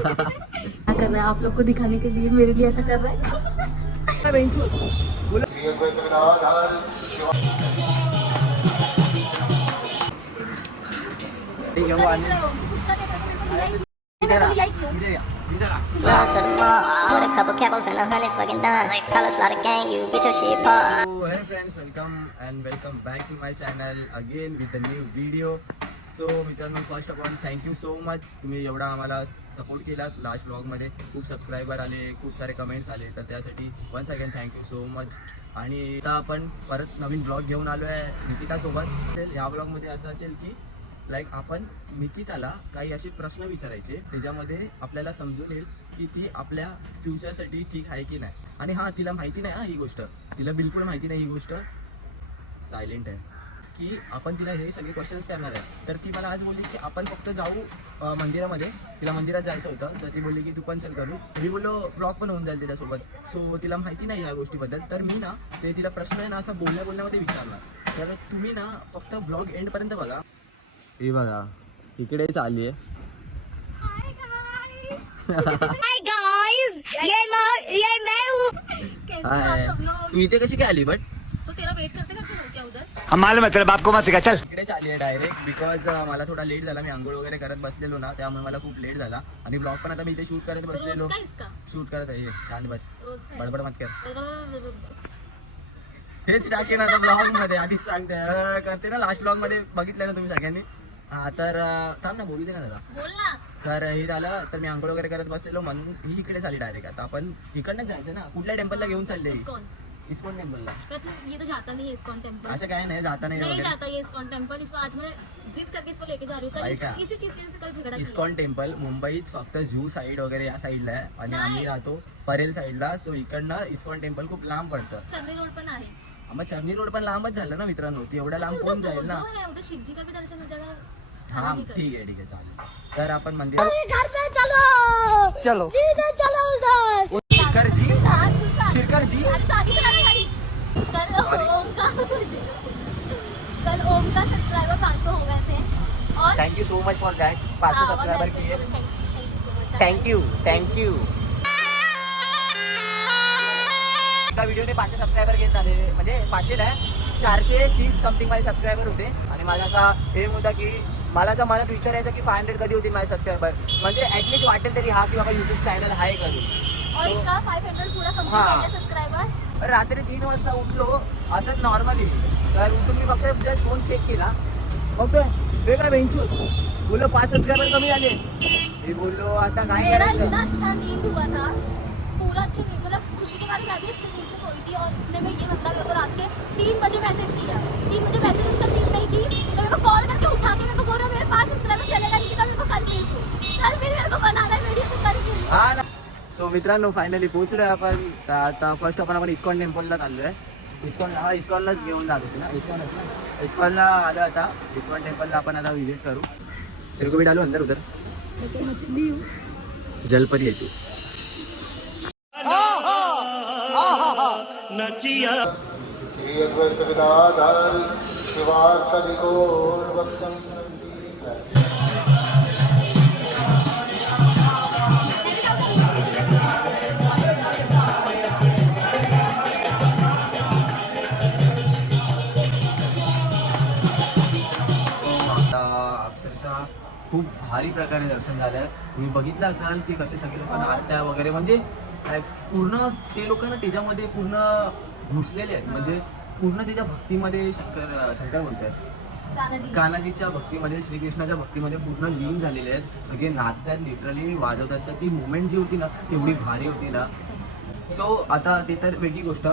क्या कर रहा है आप लोग को दिखाने के लिए मेरे लिए ऐसा कर रहा है Run to the mall with a couple capos and a hundred fucking dimes. College lot of gang, you get your shit paused. So hey friends, welcome and welcome back to my channel again with a new video. So मित्रांनो first of all thank you so much तुम्ही एवढा आम्हाला support केलात last ब्लॉगमध्ये खूप subscriber आले खूप सारे कमेंट्स आले. तर त्यासाठी one second thank you so much आणि आता आपण परत नवीन ब्लॉग घेऊन आलो आहे निकितासोबत. या ब्लॉगमध्ये असं असेल की लाईक आपण निकिताला काही असे प्रश्न विचारायचे. त्याच्यामध्ये आपल्याला समजून येईल की ती आपल्या फ्युचरसाठी ठीक आहे की नाही. आणि हां तिला माहिती नाही हा ही गोष्ट. तिला बिलकुल माहिती नाही ही गोष्ट. सायलेंट आहे. की आपण तिला हे सगळे क्वेश्चन्स करणार आहे. तर ती मला आज बोलली की आपण फक्त जाऊ मंदिरामध्ये. तिला मंदिरात जायचं होतं. तर ती बोलली की तू पण चल करू मी बोललो ब्लॉग पण होऊन जाईल तिच्यासोबत. सो तिला माहिती नाही या गोष्टीबद्दल. तर मी ना ते तिला प्रश्न आहे ना असं बोलण्या बोलण्यामध्ये विचारणार तर तुम्ही ना फक्त ब्लॉग एंडपर्यंत बघा. हे बघा इकडे चालली आहे. तू इथे कशी काय आली बट तो तेरा वेट करते करते हो क्या उधर? हम मालूम है तेरे बाप को मत सिखा चल। इकडेच आली आहे डायरेक्ट बिकॉज मला थोडा लेट झाला मी आंघोळ वगैरे करत बसलेलो ना त्यामुळे मला खूप लेट झाला. आणि ब्लॉग पण आता मी इथे शूट करत रोज बसलेलो. का शूट करत आहे शांत बस. रोज का? बडबड मत कर? हेच टाकेन आता ब्लॉगमध्ये आधीच सांगते. अं, करते ना लास्ट ब्लॉगमध्ये बघितलं ना तुम्ही सगळ्यांनी. हा तर अं, थांब ना बोलू दे ना जरा. बोल ना. तर हे झालं तर मी आंघोळ वगैरे करत बसलेलो म्हणून ही इकडे झाली डायरेक्ट आता आपण इकडनं जायचं ना. कुठल्या टेम्पलला घेऊन चालले इस्कॉन. इस्कॉन टेम्पलला वैसे ये तो जाता नहीं है इस्कॉन टेम्पल असं काय नाही जाता नाही नहीं जाता ये इस्कॉन टेम्पल इसको आज मैं जिद करके इसको लेके जा रही हूँ कल. इस- इसी चीज की कल झगड़ा किया। इस्कॉन टेम्पल मुंबईत फक्त झू साईड वगैरे या साईडला आहे आणि. आम्ही राहतो परेल साईडला सो इकडनं इस्कॉन टेम्पल खूप लांब पडतं चंद्री रोड पण आहे मग चर्नी रोड पण लांबच झालं ना मित्रांनो ती एवढ्या लांब कोण जाईल ना दो है उधर शिव जी का भी दर्शन हो जाएगा हा जी। ठीक आहे ठीक आहे चालेल तर आपण मंदिर चलो. का कल ओम का सब्सक्राइबर 500 हो गए थे। और thank you so much for that पाचशे हाँ, और सबस्क्रायबर मैं- किए। thank- thank you so much. Thank you thank you एका व्हिडिओने पाचशे सबस्क्रायबर घेत झाले. म्हणजे पाचशे नाही चारशे तीस समथिंग माझे सबस्क्रायबर होते. आणि माझा असा एम होता की मला असं मनात विचारायचं की फाय हंड्रेड कधी होतील माझे सबस्क्रायबर म्हणजे ऍटलीस्ट वाटेल तरी हा की बाबा युट्यूब चॅनल आहे 500 पूरा कंप्लीट हाँ. रात्री तीन वाजता उठलो असंच नॉर्मली तर उठून मी फक्त जस्ट फ़ोन चेक केला. मग तो काय बोललो पाच सबस्क्रायबर कमी आले मी बोललो आता काय अच्छा पूरा अच्छी नींद मतलब खुशी के बाद मैं भी अच्छी नींद से सोई थी और इतने में ये बंदा मेरे को रात के तीन बजे मैसेज किया। तीन बजे मैसेज उसका सीन नहीं की। तो मेरे को कॉल करके उठा के मेरे को बोल रहा मेरे पास इस तरह में चलेगा नहीं कि मेरे को कल मिल तू कल मिल मेरे को बनाना है वीडियो तो कल मिल हा ना सो मित्रांनो फायनली पोहोचलोय आपण. आता फर्स्ट आपण आपण इस्कॉन टेम्पलला चाललोय. इस्कॉन हा इस्कॉनलाच घेऊन जात होते ना? इस्कॉनच ना? इस्कॉनला आलो आता. इस्कॉन टेम्पलला आपण आता विजिट करू. तेरे को भी डालो अंदर उधर मछली हूँ जलपरी आहे तू आता भारी प्रकारे दर्शन झालं. तुम्ही बघितलं असाल की कसे सगळे लोक नाचत्या वगैरे म्हणजे पूर्ण ते लोक ना त्याच्यामध्ये पूर्ण घुसलेले आहेत. म्हणजे पूर्ण त्याच्या भक्तीमध्ये शंकर शंकर बोलतात गाना जी कान्हाजीच्या भक्तीमध्ये श्रीकृष्णाच्या भक्तीमध्ये पूर्ण लीन झालेले आहेत. सगळे नाचतात लिटरली वाजवतात तर ती मुवमेंट जी होती ना तेवढी भारी होती ना. सो आता ते तर वेगळी गोष्ट.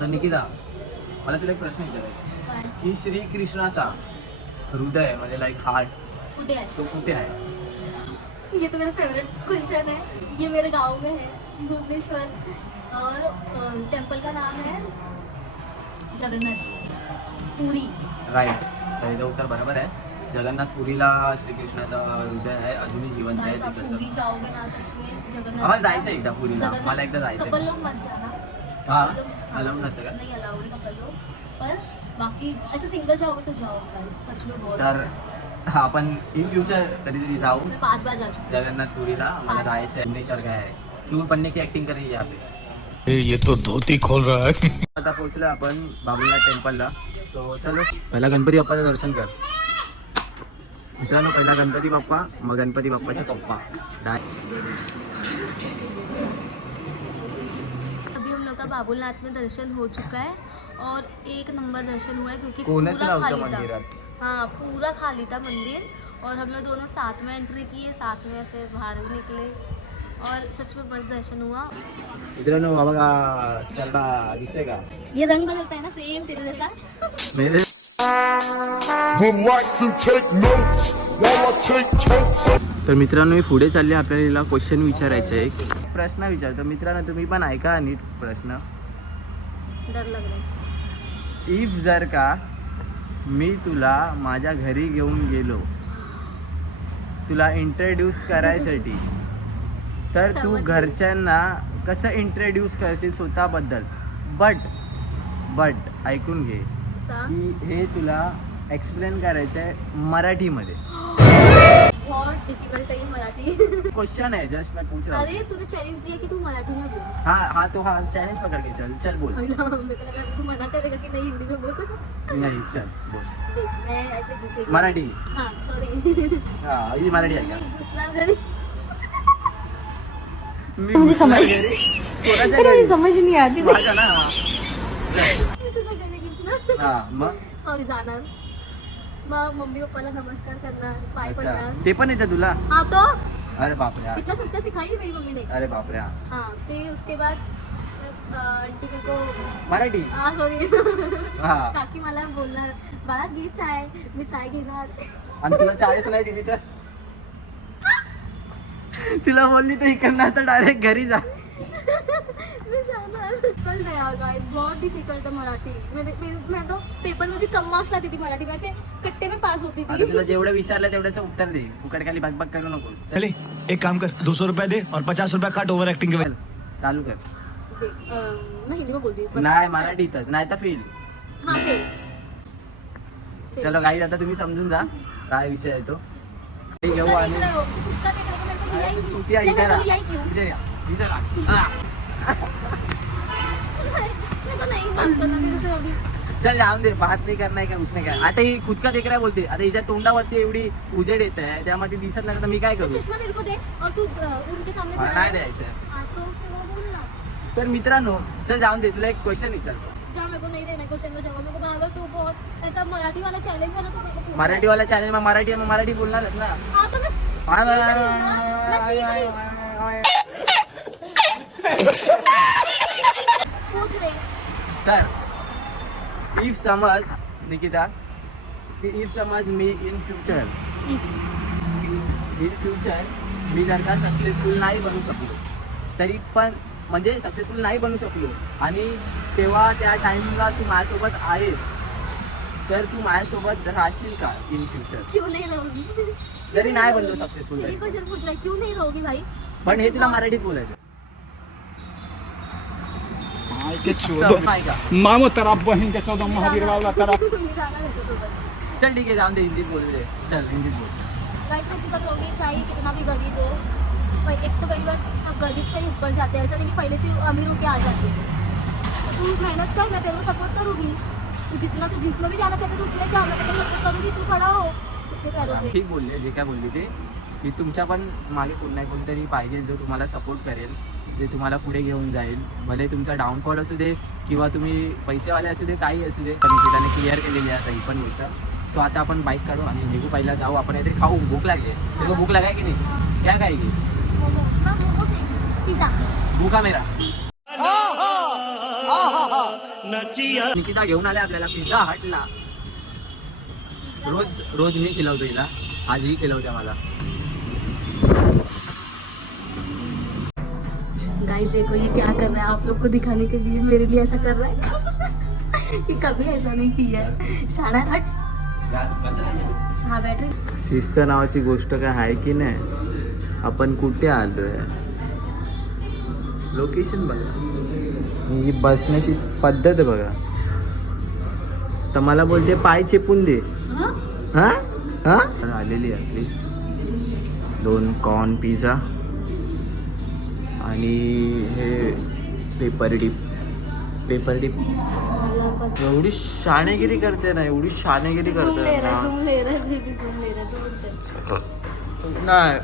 तर निकिता मला तुला एक प्रश्न विचारायचा की श्रीकृष्णाचा हृदय म्हणजे लाईक हार्ट तो कुठे आहे? ये तो मेरा फेवरेट क्वेश्चन है. ये मेरे गाँव में है भुवनेश्वर. और टेंपल का नाम है जगन्नाथ जी. पुरी. राईट तर उत्तर बरोबर आहे. जगन्नाथ पुरीला श्रीकृष्णाचा हृदय आहे अजूनही जिवंत आहे तिकडचं. जाओगे ना सच में जगन्नाथ जायचं एकदा पुरीला. मला एकदा जायचं कपल लोग मत जाना हा? कपल लोग- अलाउड नसतं का? नहीं अलाउड कपल लोग पर बाकी ऐसे सिंगल जाओगे तो जाओ सच में बहुत तर है। आपण इन फ्युचर कधीतरी जाऊ. मैं पाँच बार जा चुकी जगन्नाथपुरीला मला जायचं आहे भुवनेश्वर काय आहे. क्यों बनने की ऍक्टिंग करेंगे यहाँ पे. ये तो धोती खोल रहा है. आता पोहोचलो आपण बाबुलनाथ टेम्पलला. सो चलो पहिला गणपती बाप्पाचं दर्शन कर. मित्रांनो पहिला गणपती बाप्पा मग गणपती बाप्पाचे पप्पा. डाय अभी हम लोग का बाबूलनाथ में दर्शन हो चुका है और एक नंबर दर्शन हुआ है क्योंकि कोणच पूरा नव्हतं खाली था। मंदिरात? हाँ पूरा खाली था मंदिर और हम लोग दोनों साथ में एंट्री किए साथ में ऐसे बाहर भी निकले और सच में बस दर्शन हुआ। मित्रांनो दिसतंय का ये रंग बदलता है ना सेम तेरे जैसा। मेरे. तर मित्रांनो मी पुढे चालले. आपल्याला क्वेश्चन विचारायचं आहे. एक प्रश्न विचारतो मित्रांनो तुम्ही पण ऐका नीट प्रश्न. डर लग रहा इफ जर का मी तुला माझ्या घरी घेऊन गेलो. तुला इंट्रोड्यूस करायसाठी. तर तू. घरच्यांना कसं इंट्रोड्यूस करशील स्वतःबद्दल? बट बट ऐकून घे. की हे तुला एक्सप्लेन करायचं आहे मराठीमध्ये. बहुत डिफ़िकल्ट है ये मराठी। क्वेश्चन आहे जस्ट मैं पूछ रहा हूँ। अरे तूने चैलेंज दिया कि तू मराठी में बोल। हाँ हाँ तो हाँ चैलेंज पकड़ के चल चल बोल। मेरे को लगा तू मना करेगा कि नहीं हिंदी में बोल। नहीं चल बोल। देख मैं ऐसे घुसेगी। मराठी। हाँ सॉरी हाँ ही मराठी आहे का मी घुसणार घरी मी घुसणार घरी. कोणाच्या घरी? समझ नहीं आती। ना हा। मग सॉरी जाणार मग मम्मी पप्पाला नमस्कार करणार पाय अच्छा. पडणार. ते पण येतं तुला? हाँ तो? अरे बापरे हा. इतना सस्ता सिखाई मेरी मम्मी ने अरे बापरे हा. हाँ फिर उसके बाद अ, आंटी मेरे को मराठी? हाँ सॉरी हा. काकी मला बोलणार बाळा घे चाय मी चाय घेणार. आणि तुला चाळीस नाही दिली तर? तिला बोलली तर इकडनं आता डायरेक्ट घरी जा. मैं जाना कल गया गाइस बहुत डिफिकल्ट है मराठी। मेरे मेरे मैं तो पेपर में भी कम मार्क्स लाती थी मराठी। में से कट्टे में पास होती आता थी तुला जेवढं विचारलं तेवढ्याचं उत्तर दे. फुकट खाली बाग करू नकोस. चल. चले एक काम कर दो सौ रुपया दे और पचास रुपया काट ओवर एक्टिंग के चल, चालू कर. अम, मैं हिंदी में बोलती हूँ। नाही मराठीतच नाही तर फील हाँ। चलो काही आता तुम्ही समजून जा काय विषय आहे तो. ते घेऊ आणि देख रहे हो, खुद का देख रहे हो, मेरे को लिया ही क्यों? तू त्या नहीं, इधर मेरे आ. को लिया ही क्यों? इधर या, चल जाऊन दे बात नाही करणार का उसने काय. आता ही खुद का देख रहा बोलते आता हिच्या तोंडावरती एवढी उजेड येत आहे त्यामध्ये दिसत नाही तर मी काय करू? नाही। द्यायचं. तर मित्रांनो चल जाऊन दे तुला एक क्वेश्चन विचारतो. मराठी वाला चैलेंज मराठी मराठी बोलणारच ना. तर इफ समज निकिता इफ समज मी इन फ्युचर इन फ्युचर मी जर का सक्सेसफुल नाही बनू शकलो तरी पण म्हणजे सक्सेसफुल नाही बनू शकलो आणि तेव्हा त्या टायमिंगला तू माझ्यासोबत आहेस तर तू माझ्यासोबत राहशील का इन फ्युचर क्यों नहीं रहोगी जरी नाही बनलो सक्सेसफुल क्यों नहीं रहोगी भाई? पण हे तुला मराठीत बोलायचं. मामो तरा बहीण के चौदह महावीर तरा मी चल ठीक आहे जाऊन दे हिंदीत बोलू दे. चल हिंदीत बोल. गाइस कितना भी गरीब हो. पर एक तो कई बार सब गरीब से ही ऊपर जाते. हैं ऐसा नहीं कि पहले से अमीर होके आ जाते तो तू मेहनत कर मैं तेरे को सपोर्ट करूंगी तू जितना तू जिसमें भी जाना चाहते तो उसमें जा मैं तेरे को सपोर्ट करूंगी तू खड़ा हो. ठीक बोलले जे काय बोलली ते. की तुमच्या पण मागे कोण नाही कोणतरी पाहिजे जो तुम्हाला सपोर्ट करेल. जे तुम्हाला पुढे घेऊन जाईल. भले तुमचा डाऊनफॉल असू दे किंवा तुम्ही पैसेवाले असू दे काही असू दे पण त्याने क्लिअर केलेली आहे ही पण गोष्ट. सो आता आपण बाईक काढू आणि निघू. पहिला जाऊ आपण काहीतरी खाऊ. भूक लागली. तुला भूक लागाय की नाही? काय काय की? भूका मेरा. निकिता घेऊन आले आपल्याला पिझ्झा हटला. रोज रोज मी खिलवतो हिला. आजही खिलवते मला. गाइस देखो ये क्या कर रहा है? आप लोग को दिखाने के लिए मेरे लिए ऐसा कर रहा है। ये कभी ऐसा नहीं किया है। शाणा हट। हाँ बैटरी शिस्त नावाची गोष्ट काय आहे की नाही? आपण कुठे आलोय? लोकेशन बघा. ही बसण्याची पद्धत बघा. तर मला बोलते पाय चेपून दे. हाँ? हा? आलेली आपली दोन कॉर्न पिझ्झा. आणि हे पेपर डिप पेपर डिप एवढी शाणेगिरी करते ना एवढी शाणेगिरी करते नाही.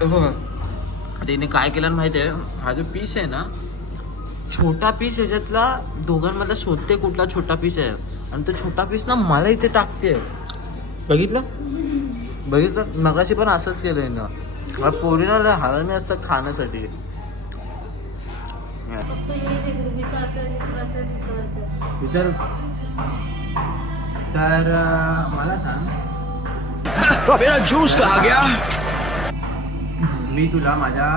हे. बघा तिने काय केलं माहिती आहे हा जो पीस आहे ना छोटा पीस याच्यातला दोघांमधला शोधते कुठला छोटा पीस आहे. आणि तो छोटा पीस ना मला इथे टाकते बघितलं? बघितलं? मगाशी पण असंच केलंय ना पोरीला लय हाराने असतात खाण्यासाठी. हे विचार. तर मला सांग. मेरा जूस कहा गया? मी तुला माझ्या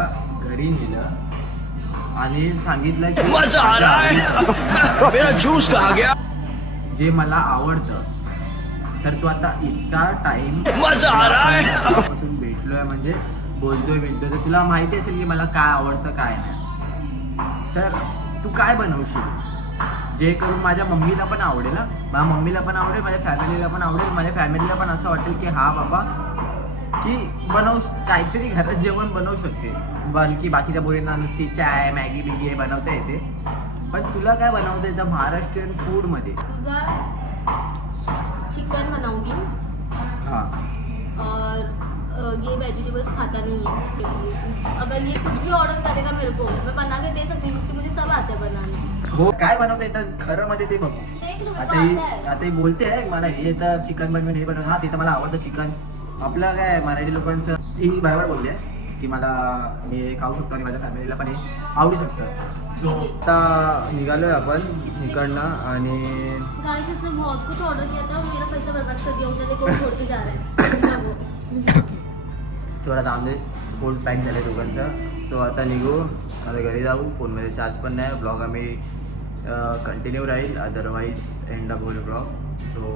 घरी नेलं आणि सांगितलं की मजा आ रहा है। मेरा जूस कहा गया? जे मला आवडतं तर तू आता इतका टाइम मजा आ रहा है। पासून भेटलोय म्हणजे बोलतोय भेटतोय तर तुला माहिती असेल की मला काय आवडतं काय नाही. तर तू काय बनवशील? जे करून माझ्या मम्मीला पण आवडेल हा. माझ्या मम्मीला पण आवडेल माझ्या फॅमिलीला पण आवडेल. माझ्या फॅमिलीला पण असं वाटेल की हा बाबा की बनवू काहीतरी घरात जेवण बनवू शकते. बल्कि बाकीच्या पोरींना नुसती चाय मॅगी बिगी हे बनवता येते. पण तुला काय बनवता येतं? महाराष्ट्रीयन फूडमध्ये. तुझा चिकन बनाऊंगी हां. ये वेजिटेबल्स खाता नहीं है। अगर ये कुछ भी ऑर्डर करेगा मेरे को मैं बना के दे सकती हूँ क्योंकि मुझे सब आता है बनाने। हो काय बनवता येतं खरं मध्ये ते बघू. आता ही है। ही बोलते आहे मला हे येतं चिकन बनवून हे बनवून. हा तिथं मला आवडतं चिकन आपलं काय मराठी लोकांचं? ही बरोबर बोलली आहे. की मला मी हे खाऊ शकतो आणि माझ्या फॅमिलीला पण हे आवडू शकतं. सो आता निघालोय आपण इकडनं आणि गाइस इसने बहुत कुछ ऑर्डर किया था और मेरा पैसा बर्बाद कर दिया उधर देखो छोड़ के जा रहा है। सो आता आमचे पोट पॅक झाले दोघांचं. सो आता निघू. आता घरी जाऊ. फोनमध्ये चार्ज पण नाही. ब्लॉग आम्ही कंटिन्यू राहील. अदरवाईज एंड ऑफ होईल ब्लॉग सो